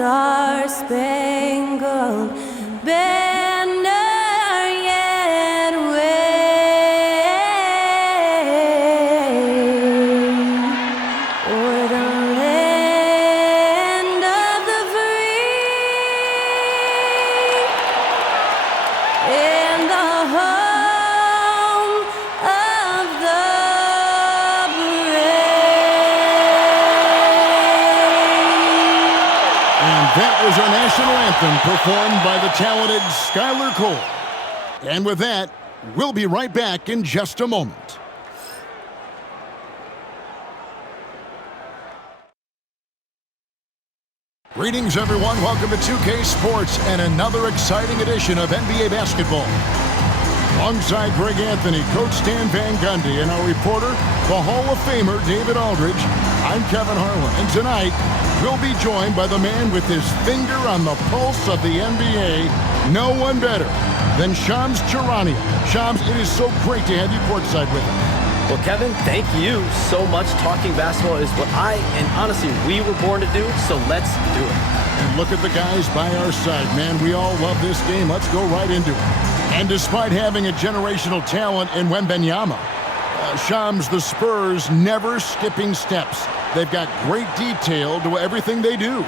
star-spangled banner yet wave o'er the land of the free and the home of the That was our national anthem performed by the talented Skylar Cole. And with that, we'll be right back in just a moment. Greetings, everyone. Welcome to 2K Sports and another exciting edition of NBA basketball. Alongside Greg Anthony, Coach Stan Van Gundy, and our reporter, the Hall of Famer David Aldridge, I'm Kevin Harlan. And tonight, we'll be joined by the man with his finger on the pulse of the NBA, no one better than Shams Charania. Shams, it is so great to have you courtside with us. Well, Kevin, thank you so much. Talking basketball is what I, and honestly, we were born to do, so let's do it. And look at the guys by our side, man. We all love this game. Let's go right into it. And despite having a generational talent in Wembanyama, Shams, the Spurs never skipping steps. They've got great detail to everything they do.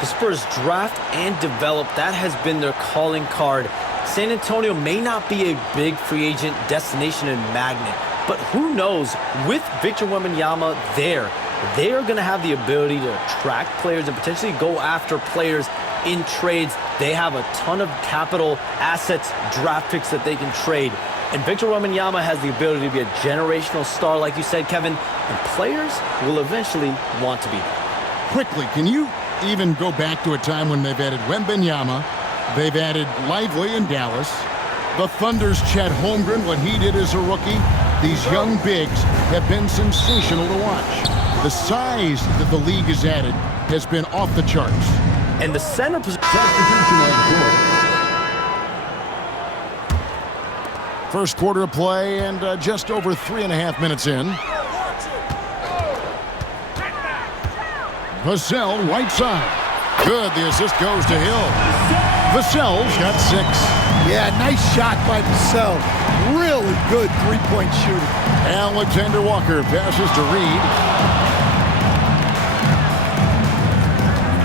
The Spurs draft and develop. That has been their calling card. San Antonio may not be a big free agent destination and magnet, but who knows? With Victor Wembanyama there, they are going to have the ability to attract players and potentially go after players in trades. They have a ton of capital assets, draft picks that they can trade. And Victor Wembanyama has the ability to be a generational star, like you said, Kevin, and players will eventually want to be there. Quickly, can you even go back to a time when they've added Wembanyama, they've added Lively in Dallas, the Thunder's Chet Holmgren, what he did as a rookie? These young bigs have been sensational to watch. The size that the league has added has been off the charts. And the center position. First quarter of play and just over 3.5 minutes in. Vassell, right side. Good, the assist goes to Hill. Vassell's got 6. Yeah, nice shot by Vassell. Really good three-point shooting. Alexander Walker passes to Reed.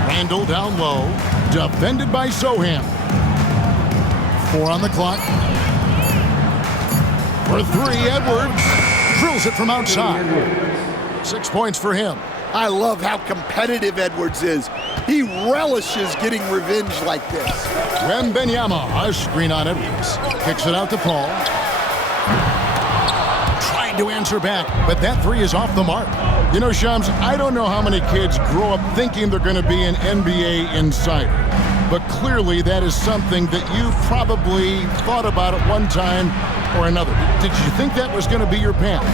Randall down low. Defended by Soham. 4 on the clock. For 3, Edwards drills it from outside. 6 points for him. I love how competitive Edwards is. He relishes getting revenge like this. Wembanyama, a screen on Edwards. Kicks it out to Paul. Trying to answer back, but that 3 is off the mark. You know, Shams, I don't know how many kids grow up thinking they're going to be an NBA insider. But clearly that is something that you probably thought about at one time or another. Did you think that was going to be your path?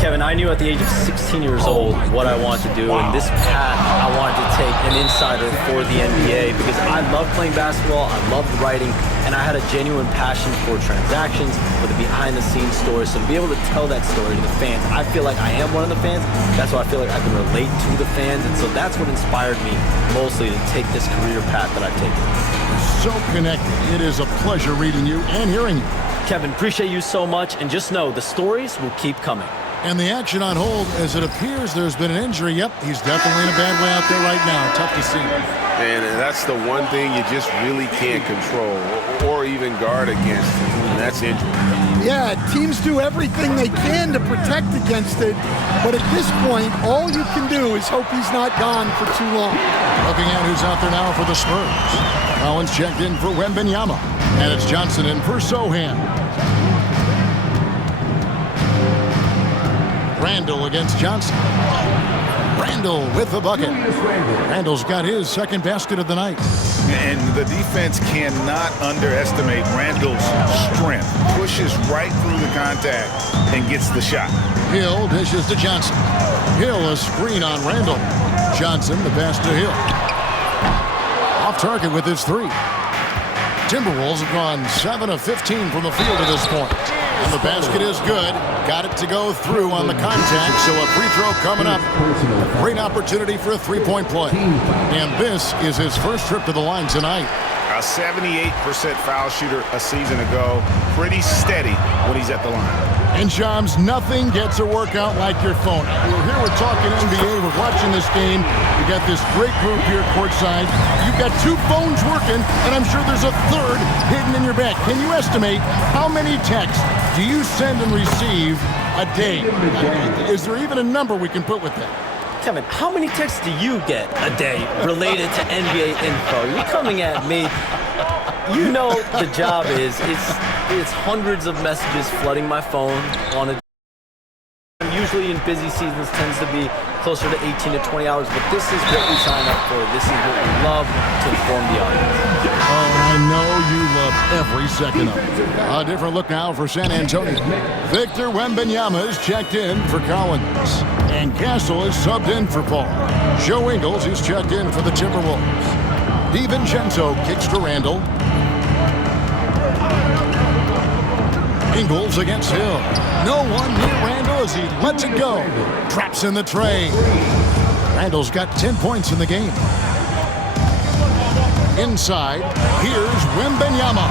Kevin, I knew at the age of 16 years old what I wanted to do, and this path I wanted to take an insider for the NBA because I love playing basketball, I loved writing, and I had a genuine passion for transactions, for the behind-the-scenes stories. So to be able to tell that story to the fans, I feel like I am one of the fans. That's why I feel like I can relate to the fans, and so that's what inspired me mostly to take this career path that I've taken. So connected. It is a pleasure reading you and hearing you. Kevin, appreciate you so much, and just know the stories will keep coming. And the action on hold, as it appears there's been an injury. Yep, he's definitely in a bad way out there right now. Tough to see. And that's the one thing you just really can't control or even guard against, and that's injury. Yeah, teams do everything they can to protect against it, but at this point, all you can do is hope he's not gone for too long. Looking at who's out there now for the Spurs. Collins checked in for Wembanyama, and it's Johnson in for Sohan. Randall against Johnson. Randall with the bucket. Randall's got his second basket of the night. And the defense cannot underestimate Randall's strength. Pushes right through the contact and gets the shot. Hill dishes to Johnson. Hill a screen on Randall. Johnson the pass to Hill. Off target with his 3. Timberwolves have gone 7 of 15 from the field at this point. And the basket is good. Got it to go through on the contact, so a free throw coming up. A great opportunity for a three-point play. And this is his first trip to the line tonight. A 78% foul shooter a season ago. Pretty steady when he's at the line. And Shams, nothing gets a workout like your phone. We're here, we're talking NBA, we're watching this game. You got this great group here courtside. You've got two phones working, and I'm sure there's a third hidden in your bag. Can you estimate how many texts do you send and receive a day? Is there even a number we can put with that? Kevin, how many texts do you get a day related to NBA info? You're coming at me. You know the job is, it's hundreds of messages flooding my phone on a usually in busy seasons tends to be closer to 18 to 20 hours, but this is what we sign up for. This is what we love to inform the audience. Oh, I know you love every second of it. A different look now for San Antonio. Victor Wembanyama is checked in for Collins. And Castle is subbed in for Paul. Joe Ingles is checked in for the Timberwolves. DiVincenzo kicks to Randall. Ingles against Hill. No one near Randall as he lets it go. Traps in the tray. Randall's got 10 points in the game. Inside, here's Wembanyama.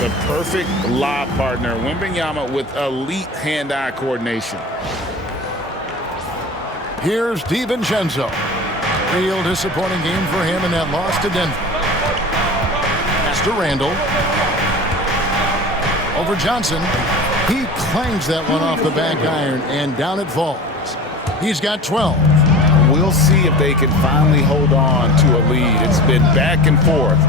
The perfect lob partner. Wembanyama with elite hand-eye coordination. Here's DiVincenzo. Real disappointing game for him in that loss to Denver. Pass to Randall. Over Johnson. He clangs that one off the back iron, and down it falls. He's got 12. We'll see if they can finally hold on to a lead. It's been back and forth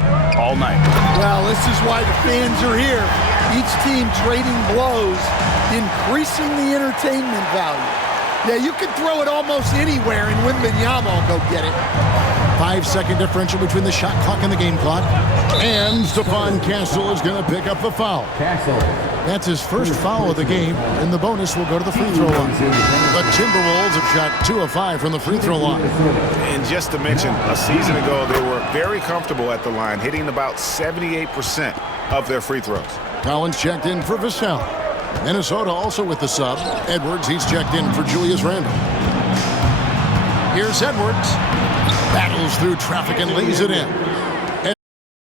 all night. Well, this is why the fans are here. Each team trading blows, increasing the entertainment value. Yeah, you can throw it almost anywhere, and Wembanyama will go get it. 5-second differential between the shot clock and the game clock. And Stephon Castle is going to pick up the foul. That's his first foul of the game, and the bonus will go to the free throw line. The Timberwolves have shot 2 of 5 from the free throw line. And just to mention, a season ago, they were very comfortable at the line, hitting about 78% of their free throws. Collins checked in for Vassell. Minnesota also with the sub. Edwards, he's checked in for Julius Randle. Here's Edwards. Battles through traffic and lays it in.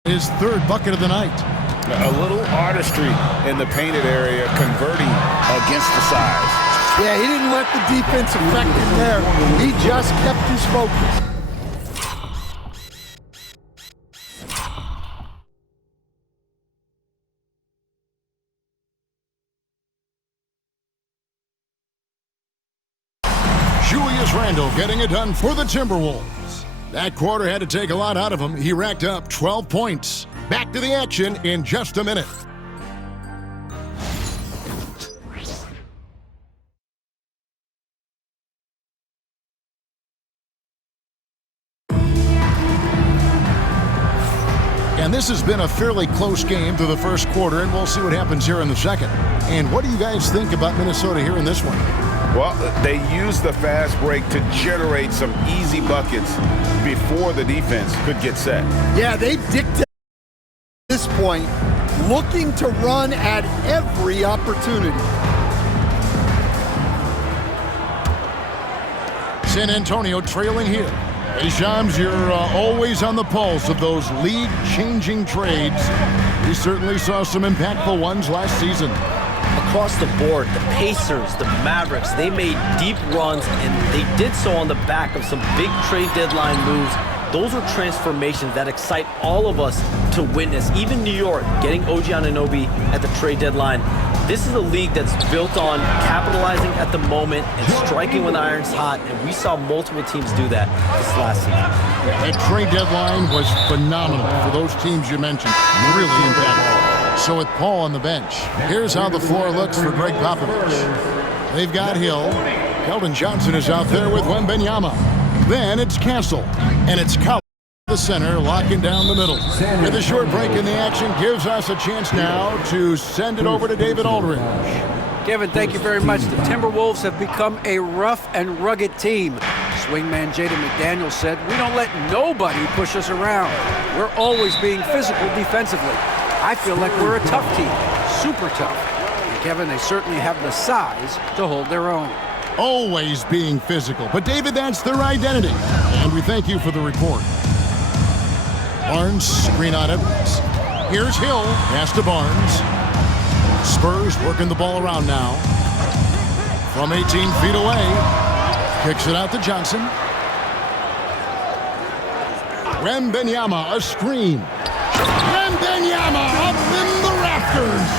His third bucket of the night. A little artistry in the painted area, converting against the size. Yeah, he didn't let the defense affect him there. He just kept his focus. Julius Randle getting it done for the Timberwolves. That quarter had to take a lot out of him. He racked up 12 points. Back to the action in just a minute. And this has been a fairly close game through the first quarter, and we'll see what happens here in the second. And what do you guys think about Minnesota here in this one? Well, they used the fast break to generate some easy buckets before the defense could get set. Yeah, they've dictated at this point, looking to run at every opportunity. San Antonio trailing here. Hey, Shams, you're always on the pulse of those league-changing trades. We certainly saw some impactful ones last season. Across the board, the Pacers, the Mavericks, they made deep runs, and they did so on the back of some big trade deadline moves. Those are transformations that excite all of us to witness. Even New York getting OG Anunoby at the trade deadline. This is a league that's built on capitalizing at the moment and striking when the iron's hot, and we saw multiple teams do that this last season. That trade deadline was phenomenal for those teams you mentioned. Really impactful. So with Paul on the bench, here's how the floor looks for Greg Popovich. They've got Hill. Keldon Johnson is out there with Wembanyama. Then it's Castle, and it's Collins, the center, locking down the middle. With a short break in the action, gives us a chance now to send it over to David Aldridge. Kevin, thank you very much. The Timberwolves have become a rough and rugged team. wingman Jaden McDaniels said, "We don't let nobody push us around. We're always being physical defensively. I feel like we're a tough team, super tough." And Kevin, they certainly have the size to hold their own. Always being physical. But, David, that's their identity. And we thank you for the report. Barnes, screen on Edwards. Here's Hill. Pass to Barnes. Spurs working the ball around now. From 18 feet away. Kicks it out to Johnson. Wembanyama, a screen. Wembanyama up in the rafters.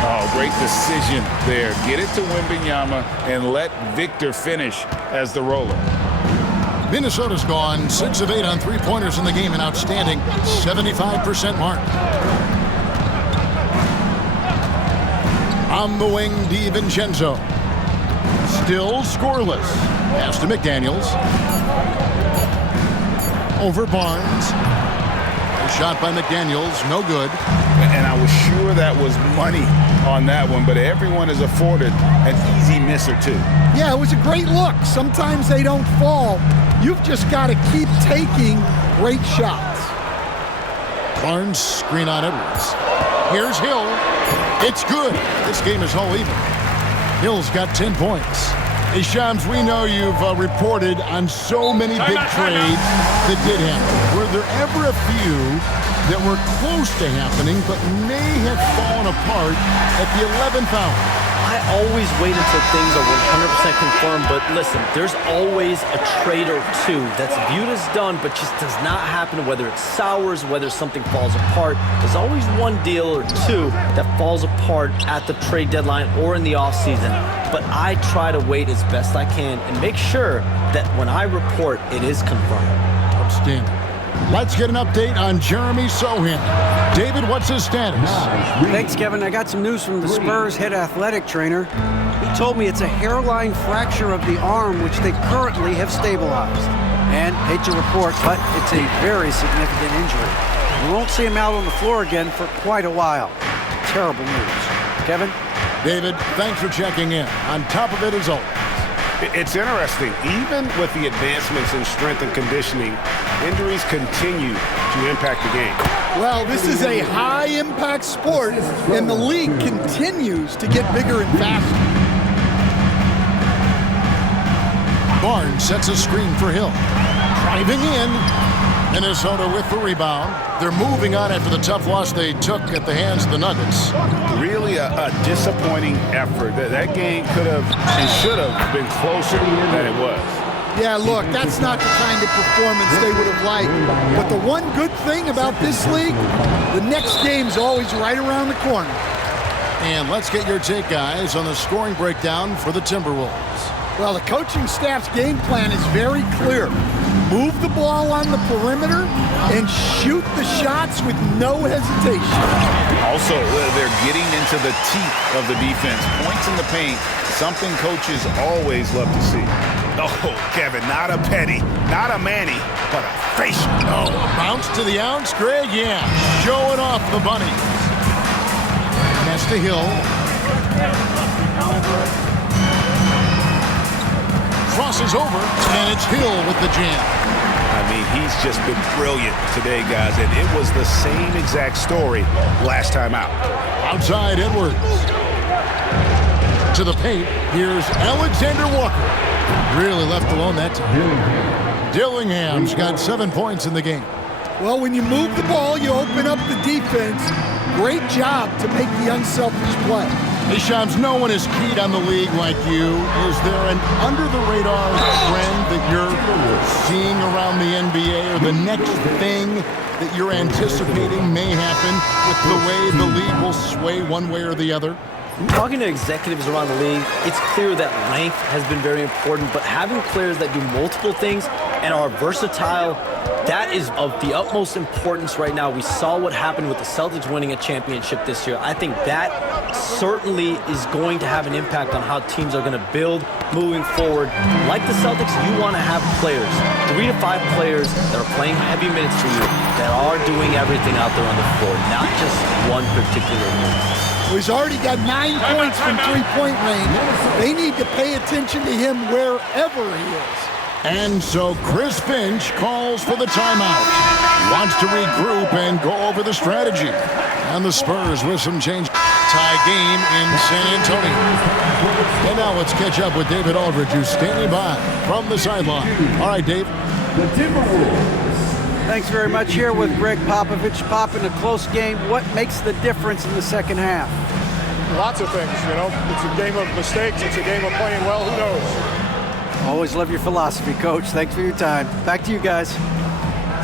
Oh, great decision there. Get it to Wembanyama and let Victor finish as the roller. Minnesota's gone 6 of 8 on three-pointers in the game, an outstanding 75% mark. On the wing, DiVincenzo. Still scoreless. Pass to McDaniels. Over Barnes. A shot by McDaniels, no good. And I was sure that was money on that one, but everyone is afforded an easy miss or two. Yeah, it was a great look. Sometimes they don't fall. You've just got to keep taking great shots. Barnes, screen on Edwards. Here's Hill. It's good. This game is all even. Hill's got 10 points. Hey, Shams, we know you've reported on so many big trades that did happen. Were there ever a few that were close to happening but may have fallen apart at the 11th hour? I always wait until things are 100% confirmed, but listen, there's always a trade or two that's viewed as done but just does not happen, whether it sours, whether something falls apart. There's always one deal or two that falls apart at the trade deadline or in the offseason. But I try to wait as best I can and make sure that when I report, it is confirmed. Outstanding. Let's get an update on Jeremy Sohan. David, what's his status? Thanks, Kevin. I got some news from the Spurs head athletic trainer. He told me it's a hairline fracture of the arm, which they currently have stabilized. And, hate to report, but it's a very significant injury. We won't see him out on the floor again for quite a while. Terrible news. Kevin? David, thanks for checking in. On top of it as always. It's interesting. Even with the advancements in strength and conditioning, injuries continue to impact the game. Well, this is a high-impact sport, and the league continues to get bigger and faster. Barnes sets a screen for Hill. Driving in. Minnesota with the rebound. They're moving on after the tough loss they took at the hands of the Nuggets. Really a disappointing effort. That game could have and should have been closer than it was. Yeah, look, that's not the kind of performance they would have liked. But the one good thing about this league, the next game's always right around the corner. And let's get your take, guys, on the scoring breakdown for the Timberwolves. Well, the coaching staff's game plan is very clear. Move the ball on the perimeter and shoot the shots with no hesitation. Also, they're getting into the teeth of the defense. Points in the paint, something coaches always love to see. Oh, Kevin, not a petty, not a Manny, but a facial. Oh, a bounce to the ounce, Greg, yeah. Showing off the bunny. Pass to Hill. Crosses over, and it's Hill with the jam. I mean, he's just been brilliant today, guys, and it was the same exact story last time out. Outside Edwards. To the paint, here's Alexander Walker. Really left alone that time. Dillingham's got 7 points in the game. Well, when you move the ball, you open up the defense. Great job to make the unselfish play. Hey, Shams, no one is keyed on the league like you. Is there an under-the-radar trend that you're seeing around the NBA, or the next thing that you're anticipating may happen with the way the league will sway one way or the other? Talking to executives around the league, it's clear that length has been very important, but having players that do multiple things and are versatile, that is of the utmost importance right now. We saw what happened with the Celtics winning a championship this year. I think that certainly is going to have an impact on how teams are going to build moving forward. Like the Celtics, you want to have players, 3 to 5 players that are playing heavy minutes for you, that are doing everything out there on the floor, not just one particular move. Well, he's already got 9 points from three-point range. They need to pay attention to him wherever he is. And so Chris Finch calls for the timeout. He wants to regroup and go over the strategy. And the Spurs with some change. Tie game in San Antonio. And now let's catch up with David Aldridge, who's standing by from the sideline. All right, Dave. Thanks very much. Here with Greg Popovich. Pop, in a close game, what makes the difference in the second half? Lots of things, you know. It's a game of mistakes. It's a game of playing well. Who knows? Always love your philosophy, Coach. Thanks for your time. Back to you guys.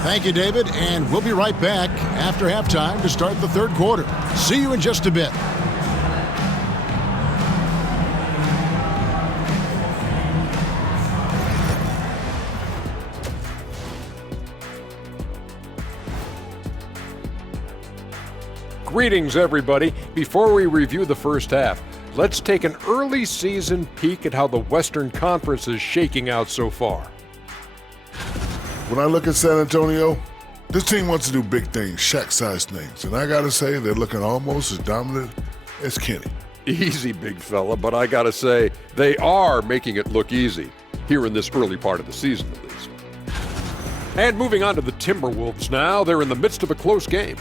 Thank you, David. And we'll be right back after halftime to start the third quarter. See you in just a bit. Greetings, everybody. Before we review the first half, let's take an early season peek at how the Western Conference is shaking out so far. When I look at San Antonio, this team wants to do big things, Shaq-sized things. And I got to say, they're looking almost as dominant as Kenny. Easy, big fella, but I gotta say, they are making it look easy, here in this early part of the season at least. And moving on to the Timberwolves now, they're in the midst of a close game.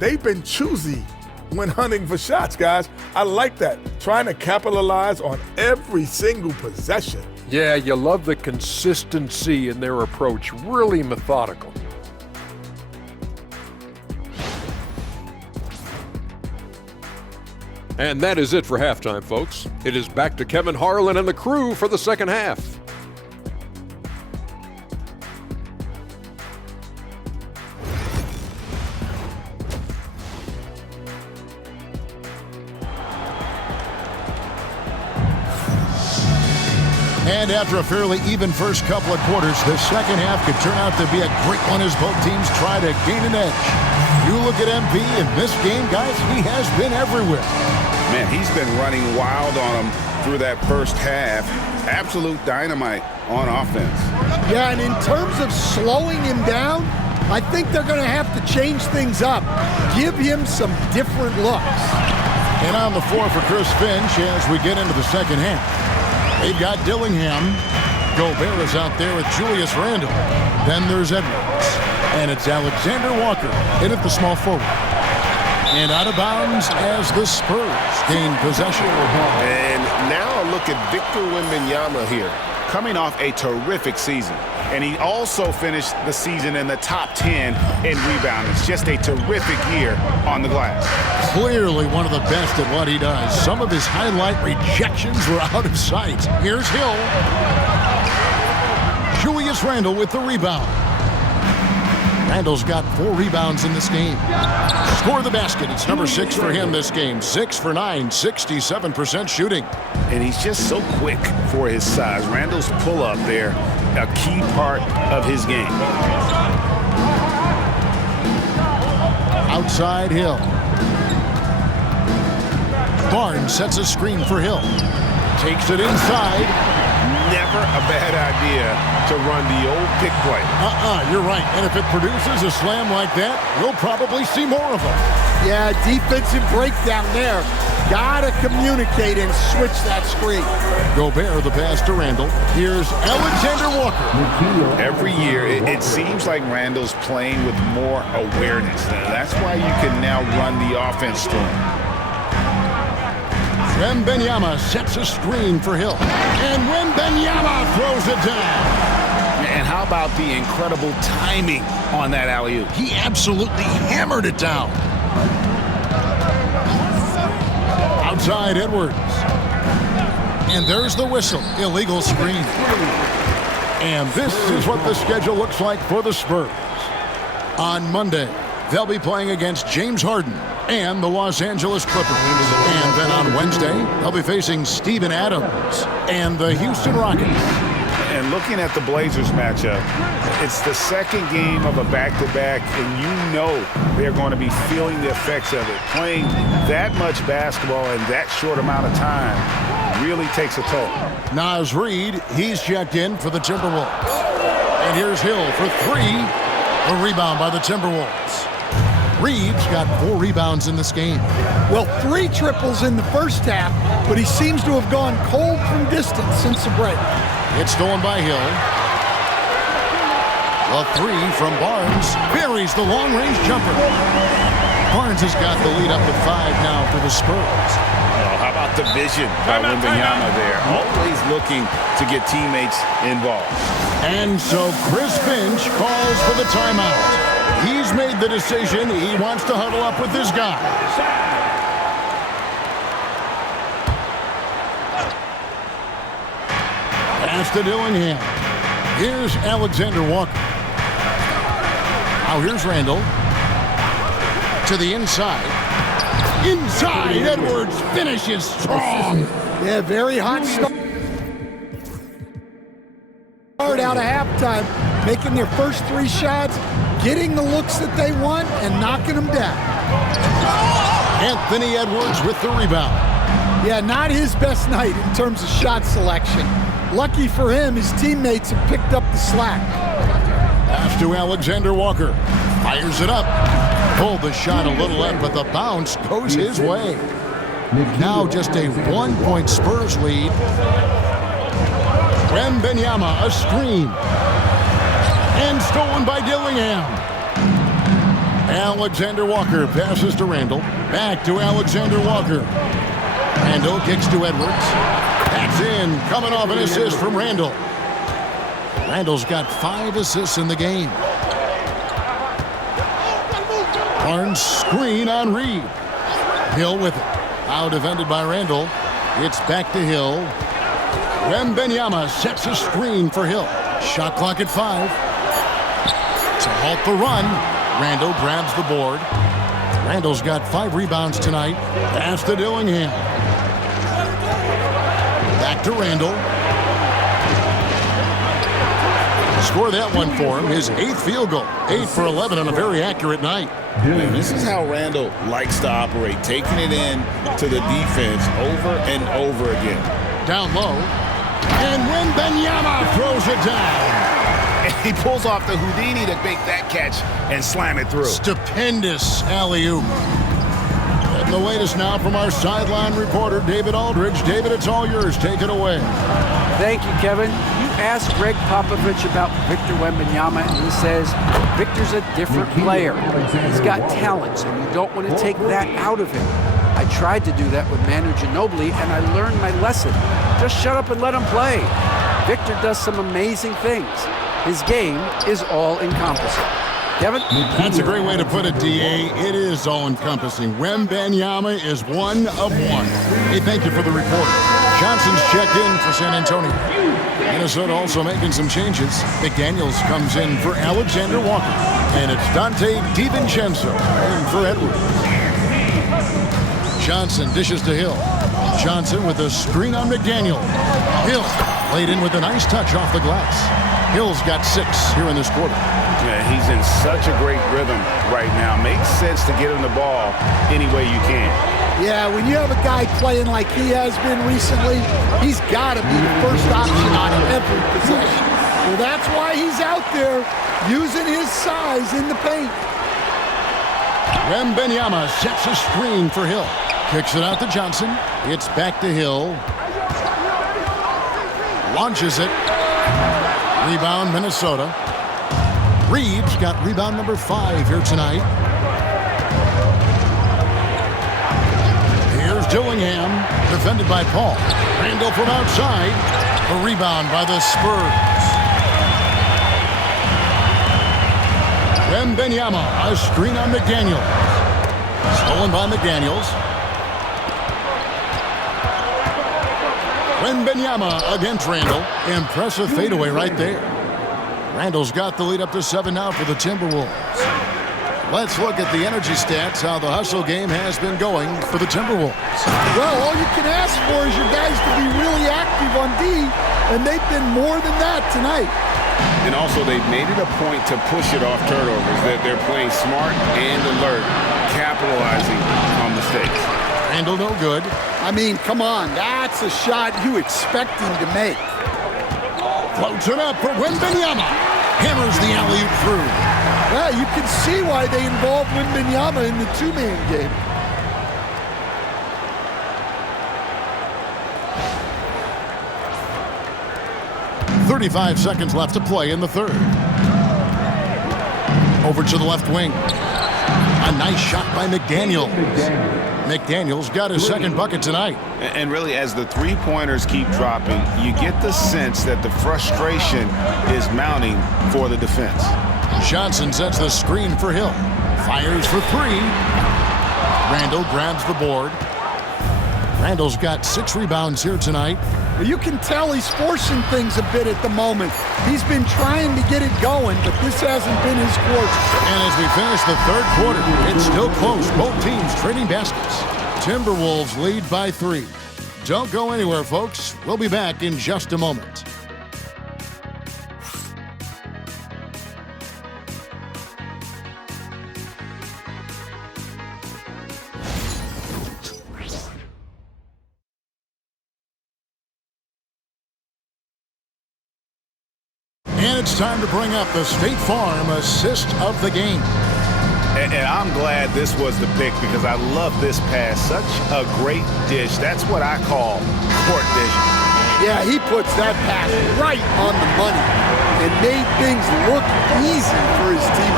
They've been choosy when hunting for shots, guys. I like that. Trying to capitalize on every single possession. Yeah, you love the consistency in their approach. Really methodical. And that is it for halftime, folks. It is back to Kevin Harlan and the crew for the second half. And after a fairly even first couple of quarters, the second half could turn out to be a great one as both teams try to gain an edge. You look at MP in this game, guys, he has been everywhere. Man, he's been running wild on them through that first half. Absolute dynamite on offense. Yeah, and in terms of slowing him down, I think they're going to have to change things up. Give him some different looks. And on the floor for Chris Finch as we get into the second half. They've got Dillingham. Gobert is out there with Julius Randle. Then there's Edwards. And it's Alexander Walker in at the small forward. And out of bounds as the Spurs gain possession. And now a look at Victor Wembanyama here, coming off a terrific season. And he also finished the season in the top 10 in rebounding. It's just a terrific year on the glass. Clearly one of the best at what he does. Some of his highlight rejections were out of sight. Here's Hill. Julius Randle with the rebound. Randle's got 4 rebounds in this game. Score the basket. It's number 6 for him this game. 6 for 9, 67% shooting. And he's just so quick for his size. Randle's pull-up there, a key part of his game. Outside Hill. Barnes sets a screen for Hill. Takes it inside. Never a bad idea to run the old pick play. You're right. And if it produces a slam like that, we'll probably see more of them. Yeah, defensive breakdown there. Gotta communicate and switch that screen. Gobert the pass to Randle. Here's Alexander Walker. Every year, it seems like Randle's playing with more awareness. That's why you can now run the offense through him. Wembanyama sets a screen for Hill. And Wembanyama throws it down. And how about the incredible timing on that alley-oop? He absolutely hammered it down. Outside Edwards. And there's the whistle. Illegal screen. And this is what the schedule looks like for the Spurs. On Monday, they'll be playing against James Harden and the Los Angeles Clippers. And then on Wednesday, they'll be facing Steven Adams and the Houston Rockets. And looking at the Blazers matchup, it's the second game of a back-to-back, and you know they're going to be feeling the effects of it. Playing that much basketball in that short amount of time really takes a toll. Naz Reid, he's checked in for the Timberwolves. And here's Hill for 3. A rebound by the Timberwolves. Reed's got 4 rebounds in this game. Well, 3 triples in the first half, but he seems to have gone cold from distance since the break. It's stolen by Hill. A three from Barnes. Buries the long-range jumper. Barnes has got the lead up to 5 now for the Spurs. Oh, how about the vision by Wembanyama there? Always looking to get teammates involved. And so Chris Finch calls for the timeout. He's made the decision. He wants to huddle up with his guys. Pass to Dillingham. Here's Alexander Walker. Now here's Randall. To the inside. Inside, Edwards finishes strong. Yeah, very hot start out of halftime, making their first 3 shots, getting the looks that they want, and knocking them down. Anthony Edwards with the rebound. Yeah, not his best night in terms of shot selection. Lucky for him, his teammates have picked up the slack. Pass to Alexander Walker. Fires it up. Pulled the shot a little up, but the bounce goes his way. Now just a 1-point Spurs lead. Wembanyama, a screen. And stolen by Dillingham. Alexander Walker passes to Randall. Back to Alexander Walker. Randall kicks to Edwards. That's in. Coming off an assist from Randall. Randall's got 5 assists in the game. Barnes screen on Reed. Hill with it. Now defended by Randall. It's back to Hill. Wembanyama sets a screen for Hill. Shot clock at 5. To halt the run, Randall grabs the board. Randall's got 5 rebounds tonight. Pass to Dillingham. Back to Randall. Score that one for him. His 8th field goal. 8 for 11 on a very accurate night. Man, this is how Randall likes to operate, taking it in to the defense over and over again. Down low. And Wembanyama throws it down. And he pulls off the Houdini to make that catch and slam it through. Stupendous alley-oop. And the latest now from our sideline reporter, David Aldridge. David, it's all yours. Take it away. Thank you, Kevin. You asked Greg Popovich about Victor Wembanyama, and he says Victor's a different player. He's got talent, so you don't want to take that out of him. I tried to do that with Manu Ginobili, and I learned my lesson. Just shut up and let him play. Victor does some amazing things. His game is all-encompassing. Kevin? That's a great way to put it, D.A. It is all-encompassing. Wembanyama is one of one. Hey, thank you for the report. Johnson's checked in for San Antonio. Minnesota also making some changes. McDaniels comes in for Alexander Walker. And it's Dante DiVincenzo in for Edwards. Johnson dishes to Hill. Johnson with a screen on McDaniel. Hill laid in with a nice touch off the glass. Hill's got 6 here in this quarter. Yeah, he's in such a great rhythm right now. Makes sense to get him the ball any way you can. Yeah, when you have a guy playing like he has been recently, he's got to be the first option on every possession. Well, that's why he's out there using his size in the paint. Wembanyama sets a screen for Hill. Kicks it out to Johnson. It's back to Hill. Launches it. Rebound, Minnesota. Reeves got rebound number 5 here tonight. Here's Dillingham, defended by Paul. Randall from outside. A rebound by the Spurs. Wembanyama, a screen on McDaniel. Stolen by McDaniels. Wembanyama against Randall. Impressive fadeaway right there. Randall's got the lead up to 7 now for the Timberwolves. Let's look at the energy stats, how the hustle game has been going for the Timberwolves. Well, all you can ask for is your guys to be really active on D, and they've been more than that tonight. And also, they've made it a point to push it off turnovers. That they're playing smart and alert, capitalizing on mistakes. Randall no good. I mean, come on, that's a shot you expect him to make. Floats it up for Wembanyama. Hammers the alley-oop through. Yeah, you can see why they involved Wembanyama in the 2-man game. .35 seconds left to play in the third. Over to the left wing. A nice shot by McDaniel. McDaniel's got his second bucket tonight. And really, as the three-pointers keep dropping, you get the sense that the frustration is mounting for the defense. Johnson sets the screen for Hill. Fires for three. Randall grabs the board. Randall's got 6 rebounds here tonight. You can tell he's forcing things a bit at the moment. He's been trying to get it going, but this hasn't been his quarter. And as we finish the third quarter, it's still close. Both teams trading baskets. Timberwolves lead by 3. Don't go anywhere, folks. We'll be back in just a moment. And it's time to bring up the State Farm assist of the game. And I'm glad this was the pick because I love this pass. Such a great dish. That's what I call court vision. Yeah, he puts that pass right on the money and made things look easy for his team.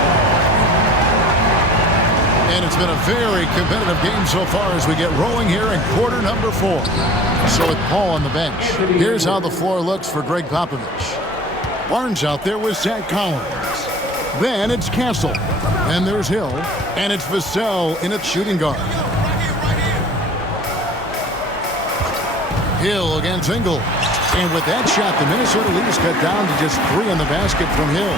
And it's been a very competitive game so far as we get rolling here in quarter number 4. So with Paul on the bench, here's how the floor looks for Greg Popovich. Barnes out there with Zach Collins. Then it's Castle. And there's Hill. And it's Vassell in at shooting guard. Hill against Engel. And with that shot, the Minnesota Leafs cut down to just 3 on the basket from Hill.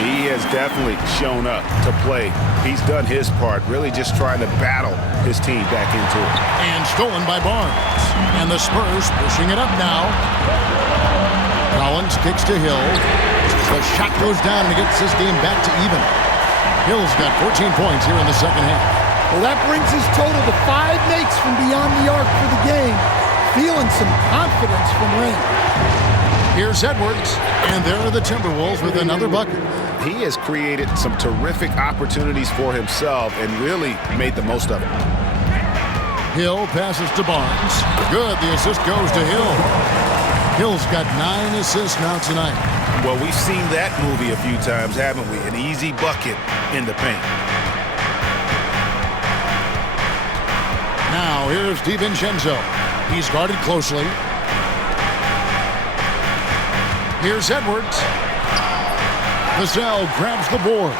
He has definitely shown up to play. He's done his part, really just trying to battle his team back into it. And stolen by Barnes. And the Spurs pushing it up now. Collins kicks to Hill. The shot goes down and gets this game back to even. Hill's got 14 points here in the second half. Well, that brings his total to 5 makes from beyond the arc for the game. Feeling some confidence from range. Here's Edwards, and there are the Timberwolves with another bucket. He has created some terrific opportunities for himself and really made the most of it. Hill passes to Barnes. Good, the assist goes to Hill. Hill's got 9 assists now tonight. Well, we've seen that movie a few times, haven't we? An easy bucket in the paint. Now, here's DiVincenzo. He's guarded closely. Here's Edwards. Vassell grabs the board.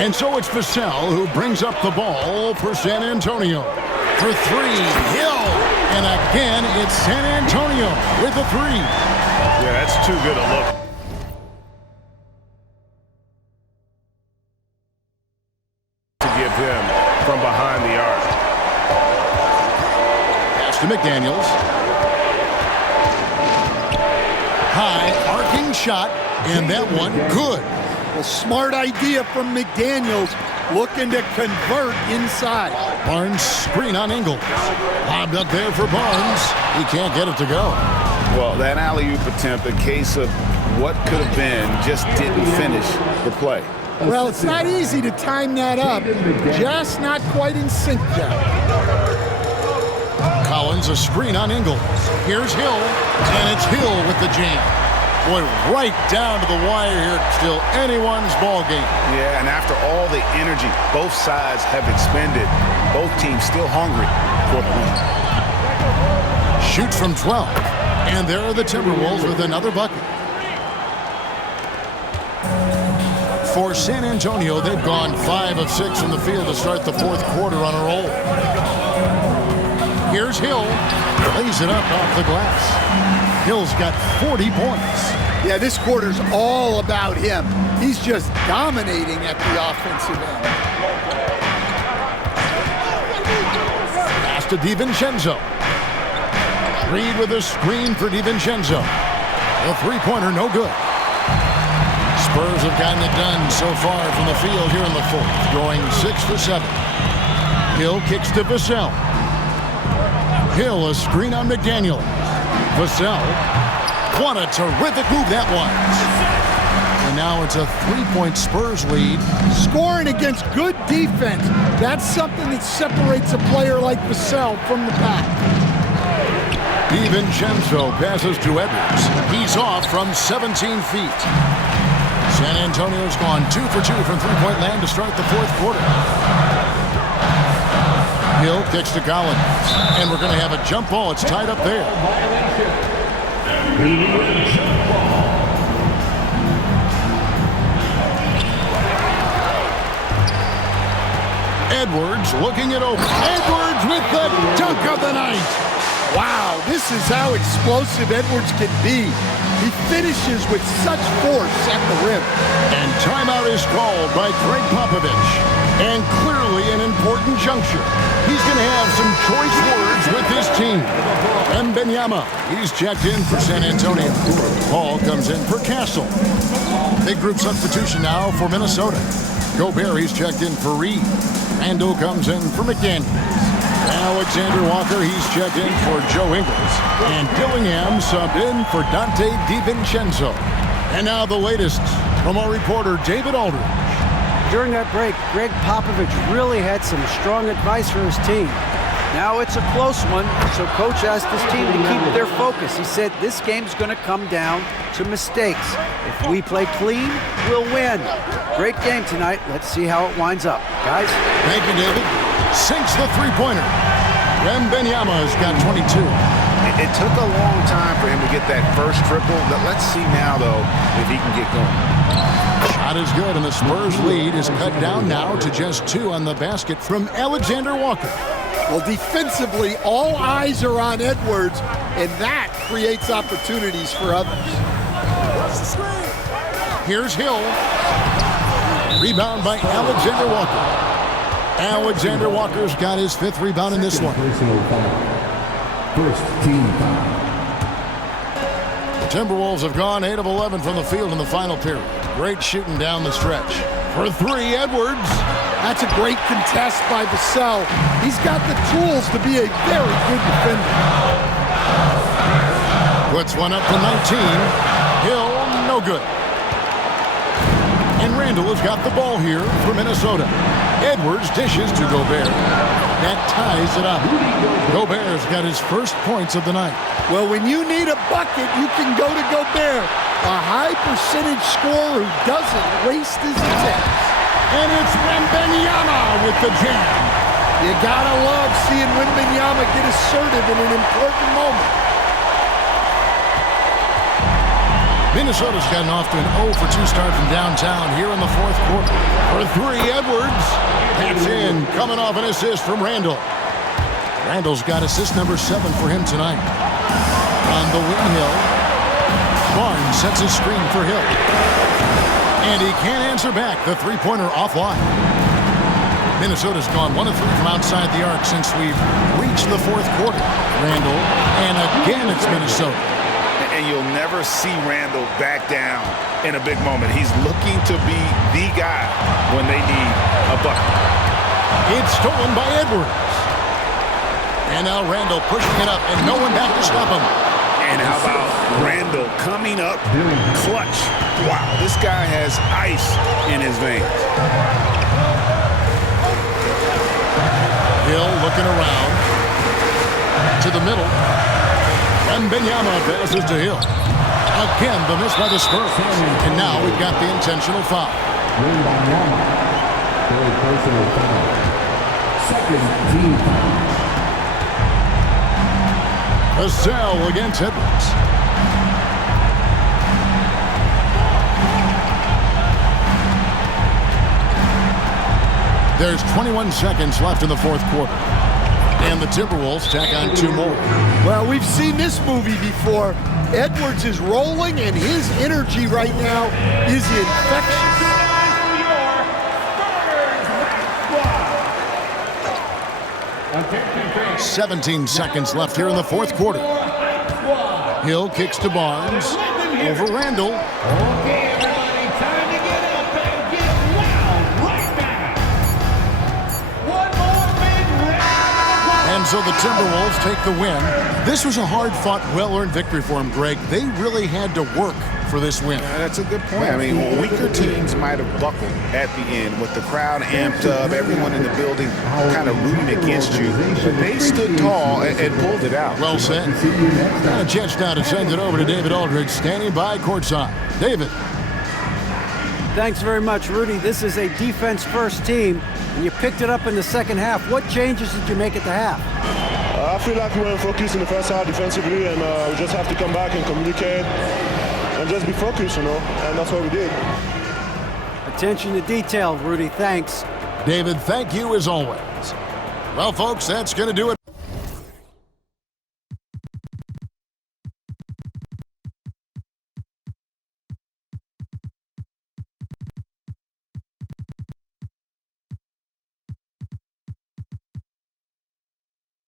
And so it's Vassell who brings up the ball for San Antonio. For 3, Hill. And again, it's San Antonio with a 3. Yeah, that's too good a look. To give him from behind the arc. Pass to McDaniels. High arcing shot, and that one good. A smart idea from McDaniels, looking to convert inside. Barnes screen on Engel. Lobbed up there for Barnes. He can't get it to go. Well, that alley-oop attempt, a case of what could have been, just didn't finish the play. Well, it's not easy to time that up. Just not quite in sync yet. Collins, a screen on Engel. Here's Hill, and it's Hill with the jam. Boy, right down to the wire here. Still anyone's ball game. Yeah, and after all the energy both sides have expended, both teams still hungry for the win. Shoots from 12. And there are the Timberwolves with another bucket. For San Antonio, they've gone 5 of 6 from the field to start the fourth quarter on a roll. Here's Hill. Lays it up off the glass. Hill's got 40 points. Yeah, this quarter's all about him. He's just dominating at the offensive end. Pass to DiVincenzo. Reed with a screen for DiVincenzo. The three-pointer, no good. Spurs have gotten it done so far from the field here in the fourth, going 6 for 7. Hill kicks to Vassell. Hill, a screen on McDaniel. Vassell, what a terrific move that was. And now it's a 3-point Spurs lead. Scoring against good defense. That's something that separates a player like Vassell from the pack. DiVincenzo passes to Edwards. He's off from 17 feet. San Antonio's gone 2 for 2 from three-point land to start the fourth quarter. Hill kicks to Collins, and we're going to have a jump ball. It's tied up there. Edwards looking it over. Edwards with the dunk of the night. Wow, this is how explosive Edwards can be. He finishes with such force at the rim. And timeout is called by Greg Popovich. And clearly an important juncture. He's going to have some choice words with his team. Wembanyama, he's checked in for San Antonio. Paul comes in for Castle. Big group substitution now for Minnesota. Gobert, he's checked in for Reed. Randall comes in for McDaniels. Alexander Walker, he's checked in for Joe Ingles. And Dillingham subbed in for Dante DiVincenzo. And now the latest from our reporter, David Aldridge. During that break, Greg Popovich really had some strong advice for his team. Now it's a close one, so coach asked his team to keep their focus. He said this game's going to come down to mistakes. If we play clean, we'll win. Great game tonight. Let's see how it winds up. Guys? Thank you, David. Sinks the three-pointer. Wembanyama's got 22. It took a long time for him to get that first triple. Let's see now, though, if he can get going. Shot is good, and the Spurs lead is cut down now to just 2 on the basket from Alexander Walker. Well, defensively, all eyes are on Edwards, and that creates opportunities for others. Here's Hill. Rebound by Alexander Walker. Alexander Walker's got his 5th rebound in this one. First team foul. The Timberwolves have gone 8 of 11 from the field in the final period. Great shooting down the stretch. For 3, Edwards. That's a great contest by Vassell. He's got the tools to be a very good defender. Puts one up to 19. Hill, no good. And Randall has got the ball here for Minnesota. Edwards dishes to Gobert. That ties it up. Gobert's got his first points of the night. Well, when you need a bucket, you can go to Gobert. A high-percentage scorer who doesn't waste his attempts. And it's Wembanyama with the jam. You gotta love seeing Wembanyama get assertive in an important moment. Minnesota's gotten off to an 0 for 2 start from downtown here in the fourth quarter. For 3, Edwards. That's in, coming off an assist from Randall. Randall's got assist number 7 for him tonight. On the wing, Hill. Barnes sets his screen for Hill. And he can't answer back. The three-pointer offline. Minnesota's gone 1 of 3 from outside the arc since we've reached the fourth quarter. Randall, and again it's Minnesota. And you'll never see Randall back down in a big moment. He's looking to be the guy when they need a bucket. It's stolen by Edwards. And now Randall pushing it up, and no one back to stop him. And how about Randall coming up clutch? Wow, this guy has ice in his veins. Hill looking around to the middle. Wembanyama passes to Hill. Again, the miss by the Spurs. And now we've got the intentional foul. Wembanyama. Third personal foul. Second team foul. Vassell against Edwards. There's 21 seconds left in the fourth quarter. And the Timberwolves tack on 2 more. Well, we've seen this movie before. Edwards is rolling, and his energy right now is infectious. 17 seconds left here in the fourth quarter. Hill kicks to Barnes. Over Randall. Okay, everybody, time to get up and get loud right now. One more big round. And so the Timberwolves take the win. This was a hard-fought, well-earned victory for them, Greg. They really had to work for this win. That's a good point. I mean, weaker teams might have buckled at the end with the crowd amped up, everyone in the building kind of rooting against you. But they stood tall and pulled it out. Well said. Got a chance now to send it over to David Aldridge, standing by courtside. David. Thanks very much, Rudy. This is a defense-first team, and you picked it up in the second half. What changes did you make at the half? I feel like we weren't focused in the first half defensively, and we just have to come back and communicate and just be focused, and that's what we did. Attention to detail, Rudy. Thanks. David, thank you as always. Well, folks, that's going to do it